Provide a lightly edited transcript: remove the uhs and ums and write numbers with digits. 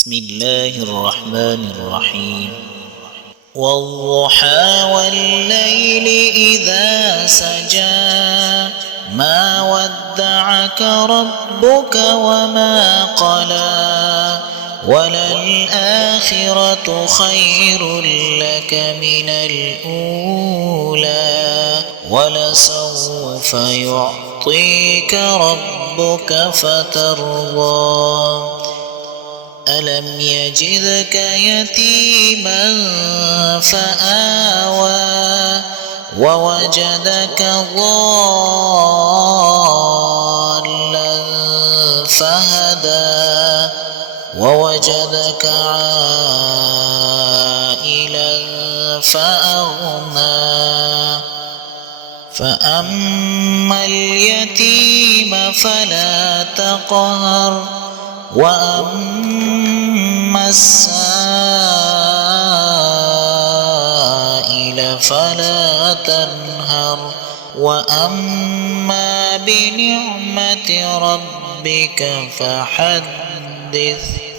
بسم الله الرحمن الرحيم والضحى والليل إذا سجى ما ودعك ربك وما قلى وللآخرة خير لك من الأولى ولسوف يعطيك ربك فترضى ألم يجدك يتيما فآوى ووجدك ضالا فهدى ووجدك عائلا فأغنى فأما اليتيم فلا تقهر وأما السائل فلا تنهر وأما بنعمة ربك فحدث.